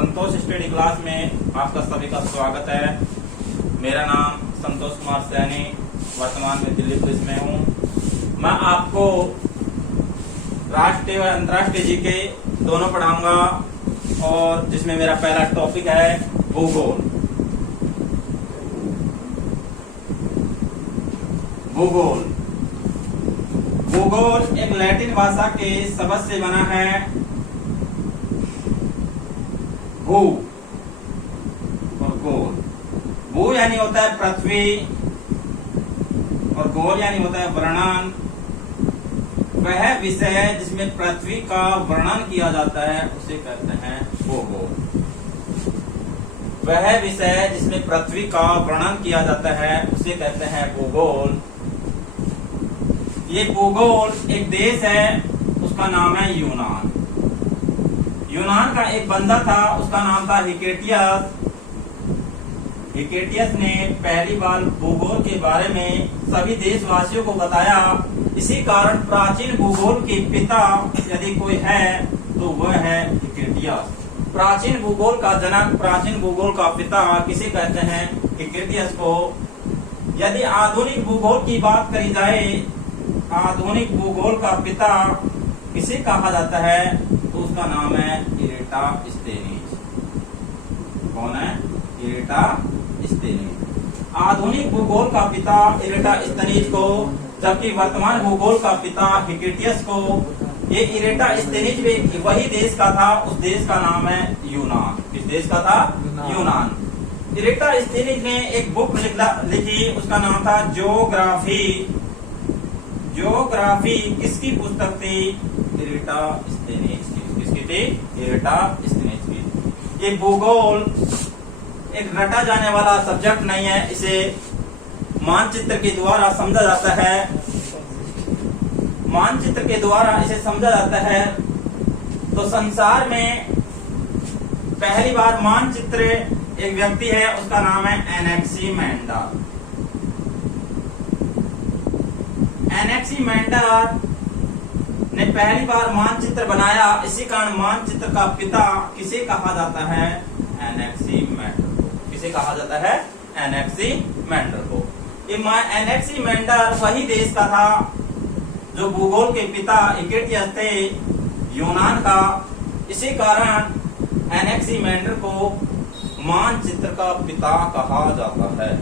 संतोष study class में आपका सभी का स्वागत है। मेरा नाम संतोष कुमार सैनी, वर्तमान में दिल्ली पुलिस में हूँ। मैं आपको राष्ट्रीय व अंतर्राष्ट्रीय जीके दोनों पढ़ाऊंगा और जिसमें मेरा पहला टॉपिक है भूगोल। भूगोल भूगोल एक लैटिन भाषा के शब्द से बना है। भू और गोल। भू यानी होता है पृथ्वी और गोल यानी होता है वर्णन। वह विषय जिसमें पृथ्वी का वर्णन किया जाता है उसे कहते हैं भूगोल। वह विषय जिसमें पृथ्वी का वर्णन किया जाता है उसे कहते हैं भूगोल। ये भूगोल एक देश है, उसका नाम है यूनान। यूनान का एक बंदा था, उसका नाम था हिकेटियस। हिकेटियस ने पहली बार भूगोल के बारे में सभी देशवासियों को बताया। इसी कारण प्राचीन भूगोल के पिता यदि कोई है तो वह है हिकेटियस। प्राचीन भूगोल का जनक, प्राचीन भूगोल का पिता किसे कहते हैं? हिकेटियस को। यदि आधुनिक भूगोल की बात करी जाए, आधुनिक भूगोल का पिता किसे कहा जाता है तो उसका नाम है इरेटास्थेनीज। कौन है? इरेटास्थेनीज। आधुनिक भूगोल का पिता इरेटास्थेनीज को, जबकि वर्तमान भूगोल का पिता हिकेटियस को। ये इरेटास्थेनीज भी वही देश का था, उस देश का नाम है यूनान। किस देश का था? यूनान। इरेटास्थेनीज ने एक बुक लिखी, उसका नाम था ज्योग्राफी। ज्योग्राफी किसकी पुस्तक थी? इरेटास्थेनीज की। किसकी थी? इरेटास्थेनीज की। ये भूगोल एक रटा जाने वाला सब्जेक्ट नहीं है, इसे मानचित्र के द्वारा समझा जाता है। मानचित्र के द्वारा इसे समझा जाता है। तो संसार में पहली बार मानचित्र एक व्यक्ति है, उसका नाम है एनेक्सीमेंडर। एनेक्सीमेंडर ने पहली बार मानचित्र बनाया। इसी कारण मानचित्र का पिता किसे कहा जाता है? एनेक्सीमेंडर को। किसे कहा जाता है? एनेक्सीमेंडर को। ये एनेक्सीमेंडर वही देश का था जो भूगोल के पिता हिकेटियस थे, यूनान का। इसी कारण एनेक्सीमेंडर को मानचित्र का पिता कहा जाता है।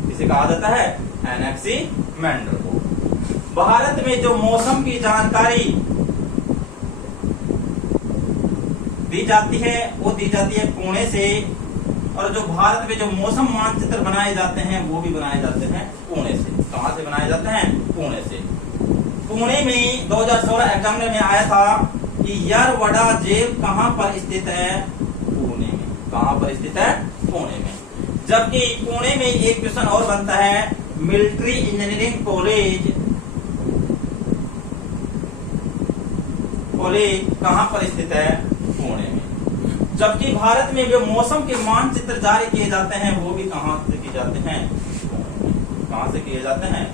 किसे कहा जाता है? एनेक्सीमेंडर को। भारत में जो मौसम की जानकारी दी जाती है वो दी जाती है पुणे से, और जो भारत में जो मौसम मानचित्र बनाए जाते हैं वो भी बनाए जाते हैं पुणे से। कहां से बनाए जाते हैं? पुणे से। पुणे में 2016 एग्जाम में आया था कि यरवडा जेल कहां पर स्थित है? पुणे में। कहां पर स्थित है? पुणे में। जबकि पुणे में एक क्वेश्चन और बनता है, मिलिट्री इंजीनियरिंग कॉलेज कहां पर स्थित है? पुणे में। जबकि भारत में जो मौसम के मानचित्र जारी किए जाते हैं वो भी कहां से किए जाते हैं? कहां से किए जाते हैं?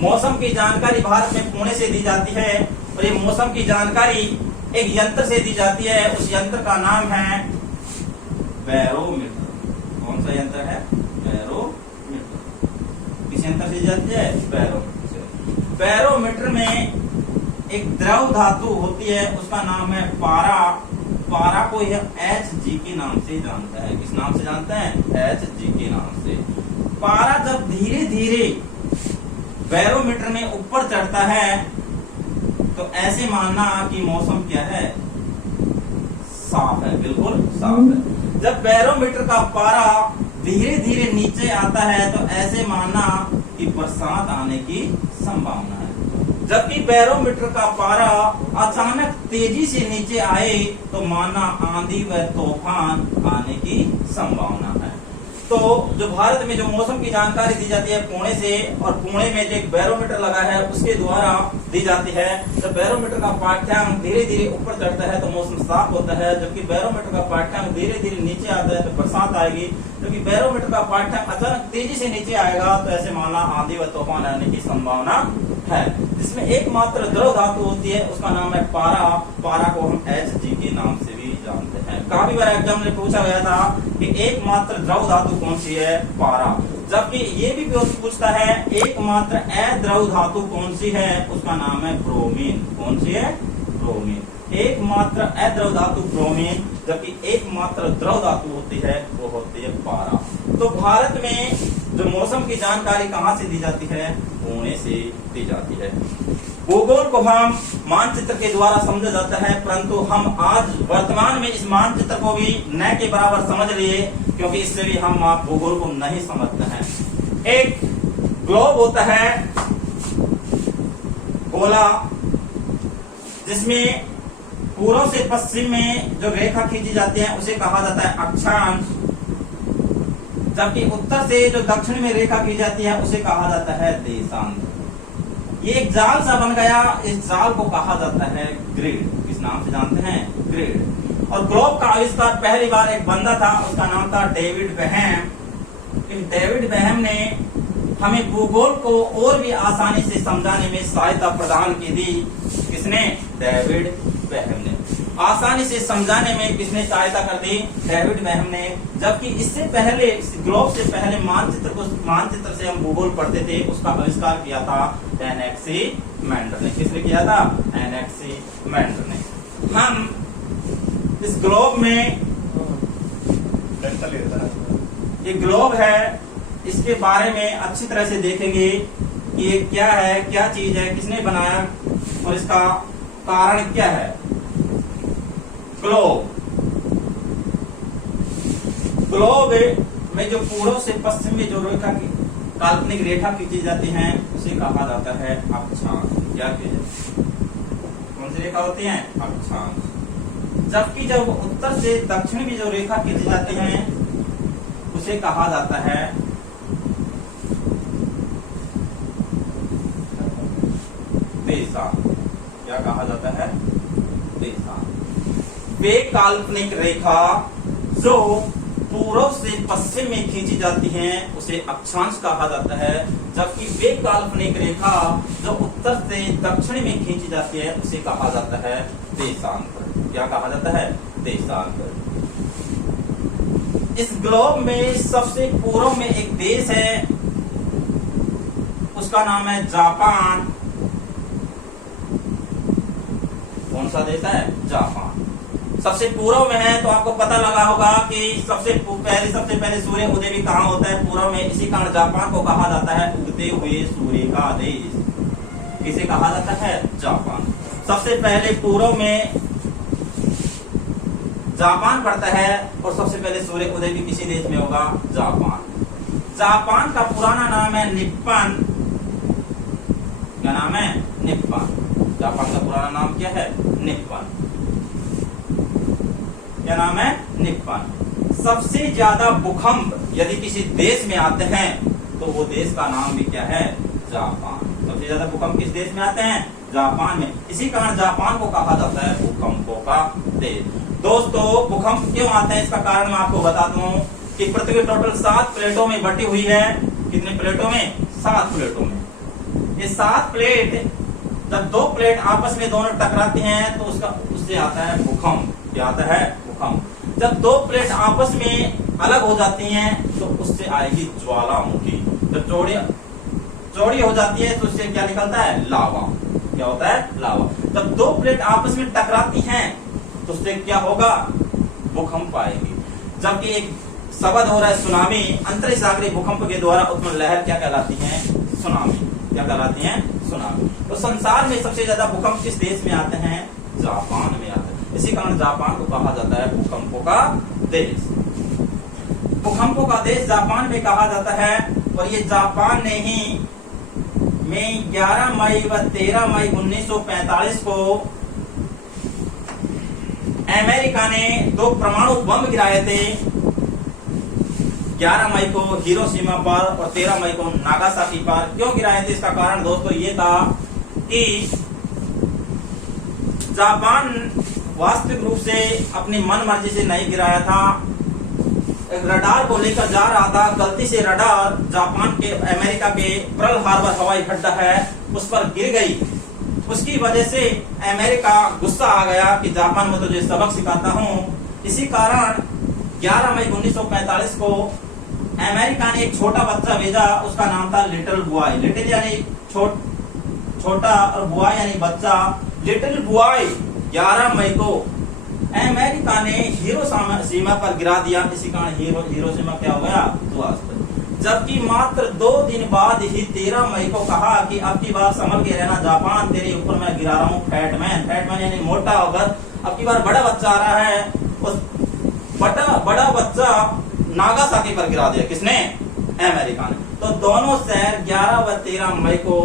मौसम की जानकारी भारत में पुणे से दी जाती है, और ये मौसम की जानकारी एक यंत्र से दी जाती है। उस यंत्र का नाम है बैरोमीटर। कौन सा यंत्र है? बैरोमीटर। किस यंत्र से दी जाती है? बैरोमीटर से। बैरोमीटर में एक द्रव धातु होती है, उसका नाम है पारा। पारा को यह Hg के नाम से जानता है। किस नाम से जानता है? Hg के नाम से। पारा जब धीरे धीरे बैरोमीटर में ऊपर चढ़ता है तो ऐसे मानना कि मौसम क्या है? साफ है, बिल्कुल साफ है। जब बैरोमीटर का पारा धीरे धीरे नीचे आता है तो ऐसे मानना कि बरसात आने की संभावना है। जबकि बैरोमीटर का पारा अचानक तेजी से नीचे आए तो माना आंधी व तूफान आने की संभावना है। तो जो भारत में जो मौसम की जानकारी दी जाती है पुणे से, और पुणे में जो एक बैरोमीटर लगा है उसके द्वारा दी जाती है। जब बैरोमीटर का पाठ्यांक धीरे धीरे ऊपर चढ़ता है तो मौसम साफ होता है, जबकि बैरोमीटर का पाठ्यांक धीरे धीरे नीचे आता है तो बरसात आएगी। क्योंकि बैरोमीटर का पाठ्यांक अचानक तेजी से नीचे आएगा तो ऐसे माना आंधी व तूफान आने की संभावना है। जिसमें एकमात्र द्रव धातु होती है, उसका नाम है पारा। पारा को हम Hg के नाम से भी जानते हैं। काफी बार एग्जाम में पूछा गया था कि एकमात्र द्रव धातु कौन सी है, पारा। जबकि ये भी पूछता है एकमात्र अद्रव धातु कौन सी है, उसका नाम है ब्रोमीन। कौन सी है, ब्रोमीन। एकमात्र अद्रव धातु ब्रोमीन, जबकि एकमात्र द्रव धातु होती है वो होती है पारा। तो भारत में जो मौसम की जानकारी कहाँ से दी जाती है, पुणे से दी जाती है। भूगोल को हम मानचित्र के द्वारा समझा जाता है, परंतु हम आज वर्तमान में इस मानचित्र को भी न के बराबर समझ लिए, क्योंकि इससे भी हम भूगोल को नहीं समझते हैं। एक ग्लोब होता है, गोला, जिसमें पूर्व से पश्चिम में जो रेखा खींची जाती है उसे कहा जाता है अक्षांश, जबकि उत्तर से जो दक्षिण में रेखा खींची जाती है उसे कहा जाता है देशांश। ये एक जाल सा बन गया, इस जाल को कहा जाता है ग्रिड। किस नाम से जानते हैं, ग्रिड। और ग्लोब का आविष्कार पहली बार एक बंदा था, उसका नाम था डेविड बेहम। इस डेविड बेहम ने हमें भूगोल को और भी आसानी से समझाने में सहायता प्रदान की थी। किसने, डेविड बेहम ने। आसानी से समझाने में किसने सहायता कर दी, डेविड बेहम ने। जबकि इससे पहले, ग्लोब से पहले मानचित्र से हम भूगोल पढ़ते थे, उसका आविष्कार किया था एनाक्सीमेंडर ने। किसने किया था, एनाक्सीमेंडर ने। हम इस ग्लोब में, ये ग्लोब है, इसके बारे में अच्छी तरह से देखेंगे कि ये क्या है, क्या चीज है, किसने बनाया और इसका कारण क्या है। ग्लोब में जो पूर्व से पश्चिम में जो रेखा की काल्पनिक रेखा खींची जाती है उसे कहा जाता है अक्षांश। क्या चीज, कौन सी रेखा होती है, अक्षांश। जबकि जब उत्तर से दक्षिण में जो रेखा खींची जाती है उसे कहा जाता है देशांश। क्या कहा जाता है, देशांश। वे काल्पनिक रेखा जो पूर्व से पश्चिम में खींची जाती हैं उसे अक्षांश कहा जाता है, जबकि वे काल्पनिक रेखा जो उत्तर से दक्षिण में खींची जाती है उसे कहा जाता है देशांतर। क्या कहा जाता है, देशांतर। इस ग्लोब में सबसे पूर्व में एक देश है, उसका नाम है जापान। कौन सा देश है, जापान। सबसे पूर्व में है, तो आपको पता लगा होगा कि सबसे पहले सूर्य उदय भी कहाँ होता है, पूर्व में। इसी कारण जापान को कहा जाता है उगते हुए सूर्य का देश। इसे कहा जाता है जापान। सबसे पहले पूर्व में जापान पड़ता है और सबसे पहले सूर्य उदय भी किसी देश में होगा, जापान। जापान का पुराना नाम है निप्पन। क्या नाम है, निप्पन। जापान का पुराना नाम क्या है, निप्पन। क्या नाम है, निप्पन। सबसे ज्यादा भूकंप यदि किसी देश में आते हैं तो वो देश का नाम भी क्या है, जापान। सबसे ज्यादा भूकंप किस देश में आते हैं, जापान में। इसी कारण जापान को कहा जाता है भूकंपों का देश। दोस्तों, भूकंप क्यों आते हैं इसका कारण मैं आपको बता दूं कि पृथ्वी टोटल 7 प्लेटों में बटी हुई है। कितने प्लेटों में, 7 प्लेटों में। ये 7 प्लेट, जब 2 प्लेट आपस में दोनों टकराती हैं तो उससे आता है भूकंप। क्या आता है, भूकंप। जब 2 प्लेट आपस में अलग हो जाती हैं तो उससे आएगी ज्वालामुखी। जब चौड़ी हो जाती है तो उससे क्या निकलता है, लावा। क्या होता है, लावा। जब 2 प्लेट आपस में टकराती हैं तो उससे क्या होगा, भूकंप आएगी। जबकि एक शब्द हो रहा है सुनामी, अंतरिक्ष भूकंप के द्वारा उत्पन्न लहर क्या कहलाती है, सुनामी। क्या कहलाती है, सुनामी। तो संसार में सबसे ज्यादा भूकंप किस देश में आते हैं, जापान में आते हैं। इसी कारण जापान को कहा जाता है भूकंपों का देश। भूकंपों का देश जापान में कहा जाता है। और ये जापान ने ही में 11 मई व 13 मई 1945 को अमेरिका ने 2 परमाणु बम गिराए थे। 11 मई को हिरोशिमा पर और 13 मई को नागासाकी पर। क्यों गिराए थे, इसका कारण दोस्तों ये था कि जापान वास्तविक रूप से अपनी मन मर्जी से नहीं गिराया था। एक रडार को लेकर जा रहा था, गलती से रडार जापान के, अमेरिका के पर्ल हार्बर हवाई अड्डा है उस पर गिर गई। उसकी वजह से अमेरिका गुस्सा आ गया कि जापान में तुझे सबक सिखाता हूँ। इसी कारण 11 मई 1945 को अमेरिका ने एक छोटा बच्चा भेजा, उसका नाम था लिटिल बॉय। लिटिल यानी छोटा और बॉय यानी बच्चा। लिटिल बॉय 11 मई को अमेरिका ने हिरोशिमा पर गिरा दिया। इसी कारण हिरोशिमा क्या हो गया, ध्वस्त। जबकि मात्र 2 दिन बाद ही 13 मई को कहा कि अब की बार संभल के रहना जापान, तेरे ऊपर मैं गिरा रहा हूँ फैटमैन। फैटमैन यानी मोटा होकर, अब की बार बड़ा बच्चा आ रहा है। उस बड़ा बच्चा नागासाकी पर गिरा दिया। किसने? अमेरिका ने। तो दोनों शहर 11 व 13 मई को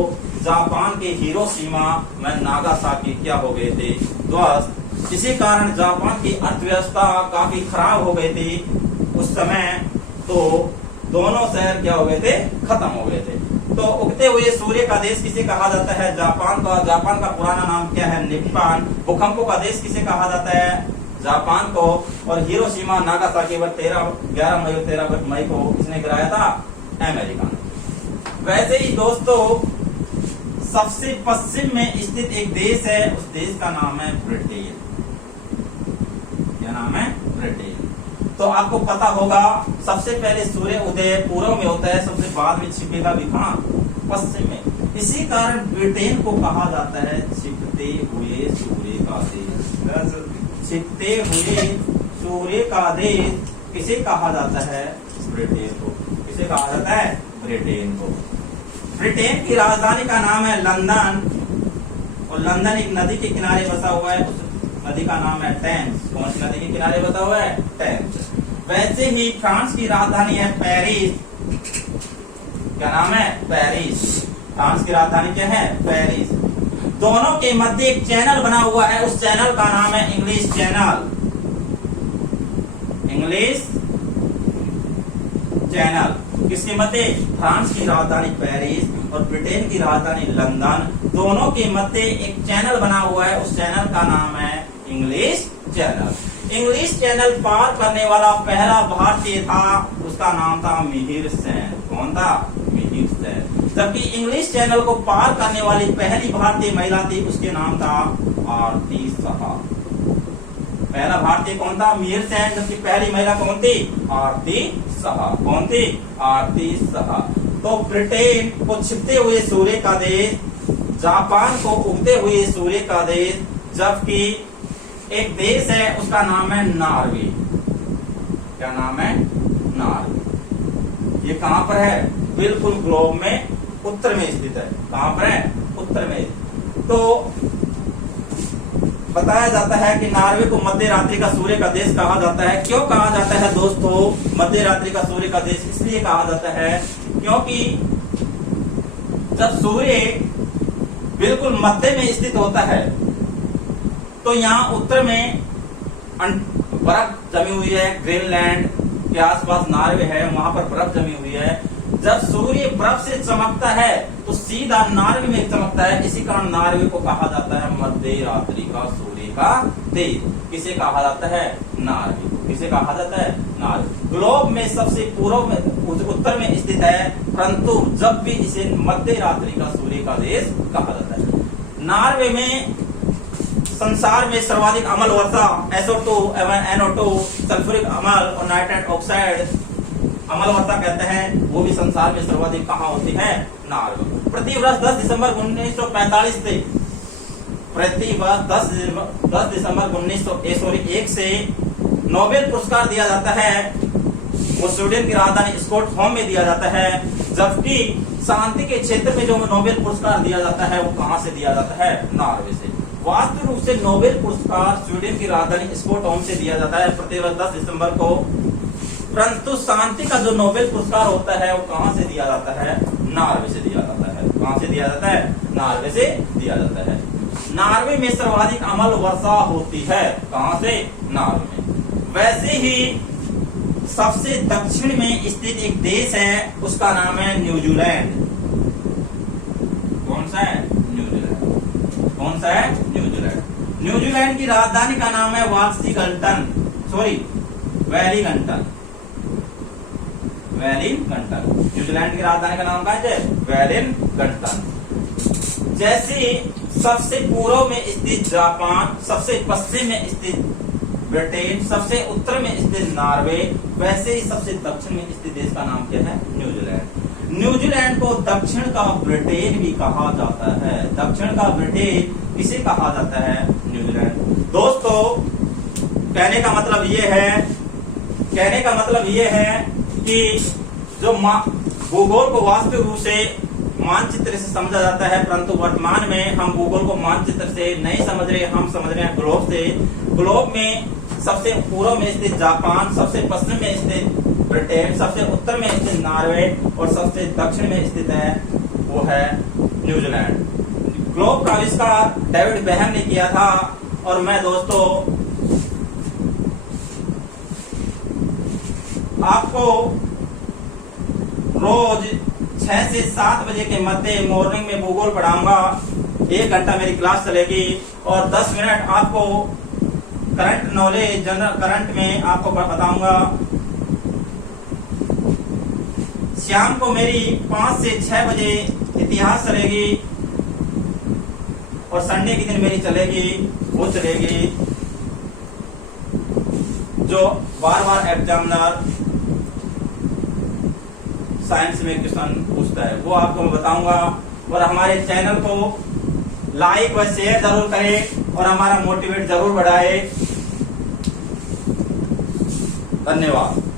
जापान के हिरोशिमा में नागासाकी क्या हो गए थे, ध्वस्त। इसी कारण जापान की अर्थव्यवस्था काफी खराब हो गई थी उस समय। तो दोनों शहर क्या हो गए थे, खत्म हो गए थे। तो उगते हुए सूर्य का देश किसे कहा जाता है? जापान का पुराना नाम क्या है? निप्पॉन। भूकंपों का देश किसे कहा जाता है? जापान को। और हिरोशिमा नागासाकी पर 11 मई और 13 मई को किसने गिराया था? अमेरिका ने। वैसे ही दोस्तों सबसे पश्चिम में स्थित एक देश है, उस देश का नाम है ब्रिटेन। क्या नाम है? ब्रिटेन। तो आपको पता होगा सबसे पहले सूर्य उदय पूर्व में होता है, सबसे बाद में छिपेगा भी कहां? पश्चिम में। इसी कारण ब्रिटेन को कहा जाता है छिपते हुए सूर्य का देश। छिपते हुए सूर्य का देश किसे कहा जाता है? ब्रिटेन को। किसे कहा जाता है? ब्रिटेन को। ब्रिटेन की राजधानी का नाम है लंदन, और लंदन एक नदी के किनारे बसा हुआ है। उस नदी का नाम है टेम्स। कौन सी नदी के किनारे बसा हुआ है? टेम्स। वैसे ही फ्रांस की राजधानी है पेरिस। क्या नाम है? पेरिस। फ्रांस की राजधानी क्या है? पेरिस। दोनों के मध्य एक चैनल बना हुआ है, उस चैनल का नाम है इंग्लिश चैनल। इंग्लिश चैनल किसके मध्य? फ्रांस की राजधानी पेरिस और ब्रिटेन की राजधानी लंदन, दोनों के मध्य एक चैनल बना हुआ है, उस चैनल का नाम है इंग्लिश चैनल। इंग्लिश चैनल पार करने वाला पहला भारतीय था, उसका नाम था मिहिर सेन। कौन था? मिहिर सेन। जबकि इंग्लिश चैनल को पार करने वाली पहली भारतीय महिला थी, उसके नाम था आरती सहा। पहला भारतीय कौन था? मिहिर सेन। जबकि पहली महिला कौन थी? आरती सहा। कौन थी? आरती सहा। तो ब्रिटेन को छिपते हुए सूर्य का देश, जापान को उगते हुए सूर्य का देश, जबकि एक देश है उसका नाम है नॉर्वे। क्या नाम है? नॉर्वे। ये कहां पर है? बिल्कुल ग्लोब में उत्तर में स्थित है। कहां पर है? उत्तर में। तो बताया जाता है कि नॉर्वे को मध्य रात्रि का सूर्य का देश कहा जाता है। क्यों कहा जाता है दोस्तों मध्य रात्रि का सूर्य का देश? इसलिए कहा जाता है क्योंकि जब सूर्य बिल्कुल मध्य में स्थित होता है तो यहाँ उत्तर में बर्फ जमी हुई है। ग्रीनलैंड के आसपास नॉर्वे है, वहां पर बर्फ जमी हुई है। जब सूर्य बर्फ से चमकता है तो सीधा नॉर्वे में चमकता है। इसी कारण नॉर्वे को कहा जाता है मध्य रात्रि का सूर्य का देश। किसे कहा जाता है? नॉर्वे को। किसे कहा जाता है? नॉर्वे। ग्लोब में सबसे पूर्व में उत्तर में स्थित है, परंतु जब भी इसे मध्य रात्रि का सूर्य का देश कहा जाता है। नॉर्वे में संसार में सर्वाधिक अम्ल वर्षा SO2 एवं NO2 सल्फ्यूरिक अम्ल और नाइट्रेट ऑक्साइड अम्ल वर्षा कहते हैं, वो भी संसार में सर्वाधिक कहाँ होती है? नॉर्वे। प्रतिवर्ष 10 दिसंबर 1945 से प्रतिवर्ष 10 दिसंबर 1901 से नोबेल पुरस्कार दिया जाता है। वो स्वीडन की राजधानी स्टॉकहोम में दिया जाता है। जबकि शांति के क्षेत्र में जो नोबेल पुरस्कार दिया जाता है वो कहां से दिया जाता है? नॉर्वे से। वास्तविक रूप से नोबेल पुरस्कार स्वीडन की राजधानी स्टॉकहोम से दिया जाता है प्रतिवर्ष 10 दिसंबर को, परंतु शांति का जो नोबेल पुरस्कार होता है वो कहां से दिया जाता है? नॉर्वे से दिया जाता है। कहां से दिया जाता है? नॉर्वे से दिया जाता है। नॉर्वे में सर्वाधिक अम्ल वर्षा होती है। कहां से? नॉर्वे में। वैसे ही सबसे दक्षिण में स्थित एक देश है, उसका नाम है न्यूजीलैंड। कौन सा है? न्यूजीलैंड। कौन सा है? न्यूजीलैंड। न्यूजीलैंड की राजधानी का नाम है वेलिंगटन। न्यूजीलैंड की राजधानी का नाम क्या है? वेलिंगटन। जैसे सबसे पूर्व में स्थित जापान, सबसे पश्चिम में स्थित ब्रिटेन, सबसे उत्तर में स्थित नॉर्वे, वैसे ही सबसे दक्षिण में स्थित देश का नाम क्या है? न्यूजीलैंड। न्यूजीलैंड को दक्षिण का ब्रिटेन भी कहा जाता है। दक्षिण का ब्रिटेन किसे कहा जाता है? न्यूजीलैंड। दोस्तों, कहने का मतलब ये है कि जो भूगोल को वास्तविक रूप से मानचित्र से समझा जाता है, परंतु वर्तमान में हम भूगोल को मानचित्र से नहीं समझ रहे, हम समझ रहे हैं ग्लोब से। ग्लोब में सबसे पूर्व में स्थित जापान, सबसे पश्चिम में स्थित ब्रिटेन, सबसे उत्तर में स्थित नॉर्वे और सबसे दक्षिण में स्थित है वो है न्यूजीलैंड। ग्लोब का आविष्कार डेविड बेहम ने किया था और मैं दोस्तों आपको रोज 6 से 7 बजे के मध्य मॉर्निंग में भूगोल पढ़ाऊंगा। 1 घंटा मेरी क्लास चलेगी और 10 मिनट आपको करंट नॉलेज, जनरल करंट में आपको बताऊंगा। शाम को मेरी 5 से 6 बजे इतिहास चलेगी और संडे के दिन मेरी चलेगी जो बार एग्जामिनर साइंस में क्वेश्चन पूछता है वो आपको मैं बताऊंगा। और हमारे चैनल को लाइक व शेयर जरूर करें और हमारा मोटिवेट जरूर बढ़ाए। धन्यवाद।